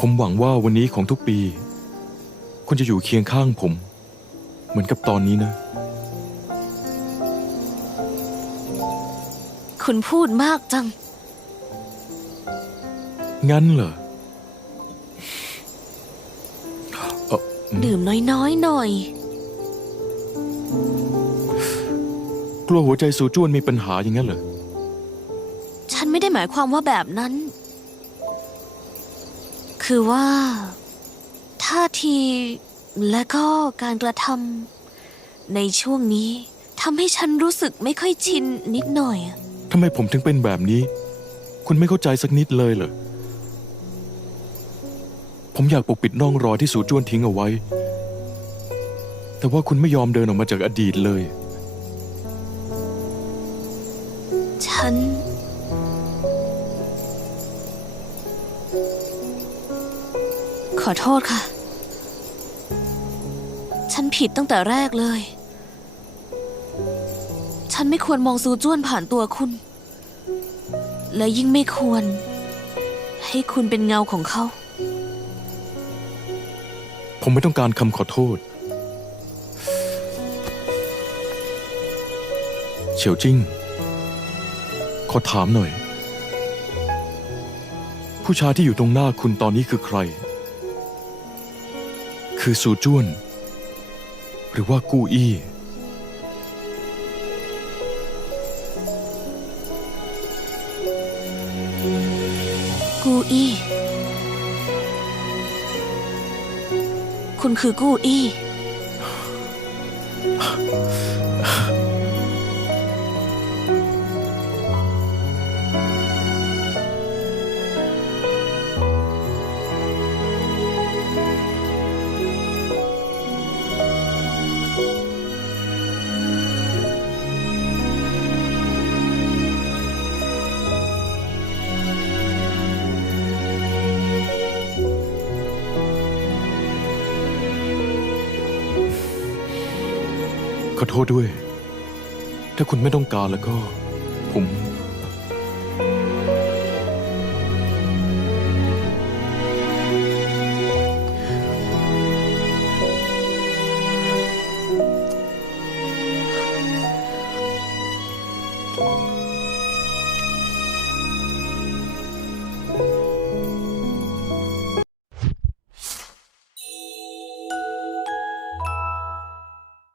ผมหวังว่าวันนี้ของทุกปี คุณจะอยู่เคียงข้างผม เหมือนกับตอนนี้นะ คุณพูดมากจัง งั้นเหรอเอ่อดื่มน้อยๆหน่อย กลัวหัวใจสูจ้วนมีปัญหาอย่างนั้นเหรอ ฉันไม่ได้หมายความว่าแบบนั้น คือว่าท่าทีและก็การกระทำในช่วงนี้ทำให้ฉันรู้สึกไม่ค่อยชินนิดหน่อยอะทำไมผมถึงเป็นแบบนี้ คุณไม่เข้าใจสักนิดเลยเหรอ ผมอยากปกปิดน่องรอยที่สูจ้วนทิ้งเอาไว้ แต่ว่าคุณไม่ยอมเดินออกมาจากอดีตเลย ฉัน ขอโทษค่ะ ฉันผิดตั้งแต่แรกเลย ฉันไม่ควรมองซูจ้วนผ่านตัวคุณ และยิ่งไม่ควร ให้คุณเป็นเงาของเขา ผมไม่ต้องการคำขอโทษ เฉียวจิ้ง ขอถามหน่อย ผู้ชายที่อยู่ตรงหน้าคุณตอนนี้คือใคร คือซูจ้วน หรือว่ากู้อี้กู้อี้คุณคือกู้อี้ ขอโทษด้วย ถ้าคุณไม่ต้องการแล้วก็ ผม